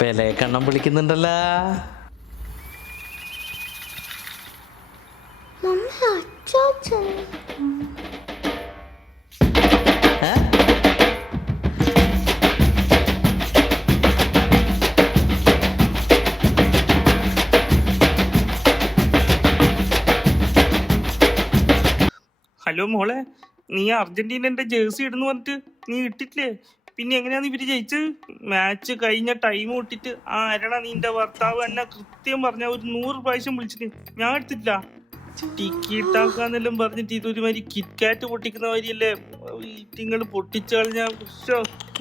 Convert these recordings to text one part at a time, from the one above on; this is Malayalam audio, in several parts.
പെലെ കണ്ണം വിളിക്കുന്നുണ്ടല്ലോ. ഹലോ മോളെ, നീ അർജന്റീനന്റെ ജേഴ്സി ഇടുന്നു പറഞ്ഞിട്ട് നീ ഇട്ടിട്ടില്ലേ? പിന്നെ എങ്ങനെയാന്ന് ഇവര് ജയിച്ചത്? മാച്ച് കഴിഞ്ഞ ടൈം ഇട്ടിട്ട് ആ അരണ നിന്റെ ഭർത്താവ് എന്നെ കൃത്യം പറഞ്ഞ ഒരു 100 പ്രാവശ്യം വിളിച്ചിട്ട് ഞാൻ എടുത്തിട്ടില്ല. ടിക്കീട്ടാക്കാന്നെല്ലാം പറഞ്ഞിട്ട് ഇതൊരു മാതിരി കിറ്റ്കാറ്റ് പൊട്ടിക്കുന്ന മാതിരിയല്ലേ നിങ്ങൾ പൊട്ടിച്ചു കളഞ്ഞ.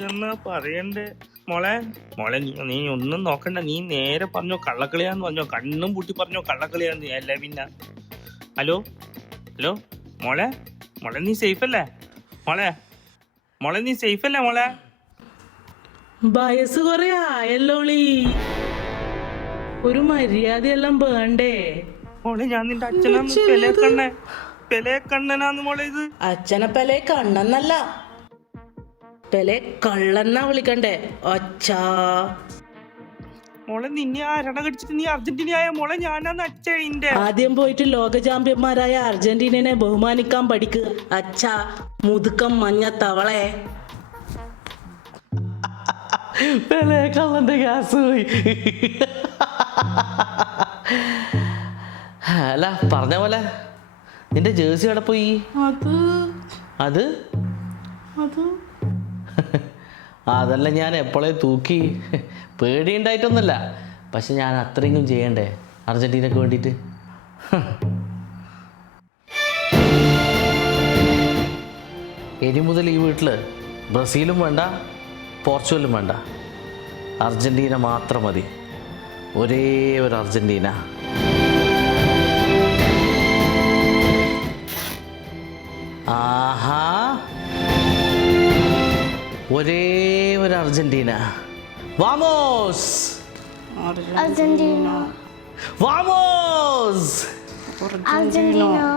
എന്നാ പറയണ്ടേ മോളെ? മോളെ നീ ഒന്നും നോക്കണ്ട, നീ നേരെ പറഞ്ഞോ കള്ളക്കളിയാന്ന് പറഞ്ഞോ, കണ്ണും പൂട്ടി പറഞ്ഞോ കള്ളക്കളിയാന്ന്. അല്ല പിന്നെ ഹലോ ഹലോ മോളെ, മോളെ നീ സേഫ് അല്ലേ? മോളെ മോളെ നീ സേഫ് അല്ലേ മോളെ? വയസ്സ് കൊറേ ആയല്ലോളി, ഒരു മര്യാദയെല്ലാം വേണ്ടേ? മോളെ ഞാൻ നിന്റെ അച്ഛനാന്ന്, പെലെ കണ്ണനാന്ന് മോളെ. ഇത് അച്ഛനെ പെലെ കണ്ണെന്നല്ല, പെലെ കള്ളന്നാ വിളിക്കണ്ടേ. അച്ഛാ മോളെ നിന്നെ ആരണ കടിച്ചിട്ട് നീ അർജന്റീന ആയ മോളെ? ഞാനാന്ന് അച്ഛൻ്റെ. ആദ്യം പോയിട്ട് ലോക ചാമ്പ്യന്മാരായ അർജന്റീനനെ ബഹുമാനിക്കാൻ പഠിക്ക് അച്ഛാ, മുതുക്കം മഞ്ഞ തവളെ. പെലെ കള്ളന്റെ ഗ്യാസ് പോയി. അല്ല പറഞ്ഞ പോലെ നിന്റെ ജേഴ്സി എവിടെ പോയി? അത് അതല്ല, ഞാൻ എപ്പോഴേ തൂക്കി. പേടിയുണ്ടായിട്ടൊന്നുമല്ല, പക്ഷെ ഞാൻ അത്രയെങ്കിലും ചെയ്യണ്ടേ അർജന്റീനക്ക് വേണ്ടിയിട്ട്. ഇനി മുതൽ ഈ വീട്ടിൽ ബ്രസീലും വേണ്ട, പോർച്ചുഗലും വേണ്ട, അർജന്റീന മാത്രം മതി. ഒരേ ഒരു അർജന്റീന. ആഹാ, ഒരേ ഒരു അർജന്റീന. വാമോസ് Argentina. വാമോസ്. Argentina.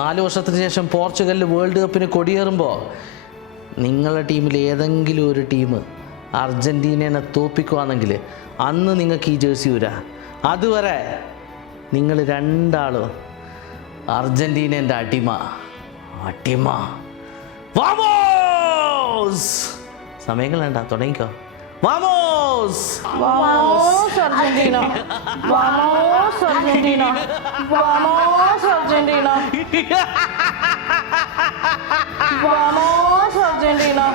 4 വർഷത്തിന് ശേഷം പോർച്ചുഗലിൽ വേൾഡ് കപ്പിന് കൊടിയേറുമ്പോൾ നിങ്ങളുടെ ടീമിൽ ഏതെങ്കിലും ഒരു ടീം അർജന്റീനയെ തോപ്പിക്കുവാണെങ്കിൽ അന്ന് നിങ്ങൾക്ക് ഈ ജേഴ്സി വരാ. അതുവരെ നിങ്ങൾ രണ്ടാളും അർജന്റീനൻ്റെ അടിമ. വാമോസ്. സമയങ്ങൾ വേണ്ട, തുടങ്ങിക്കോ. വാമോസ്. Vamos Argentina. Vamos Argentina. Vamos Argentina. Vamos Argentina.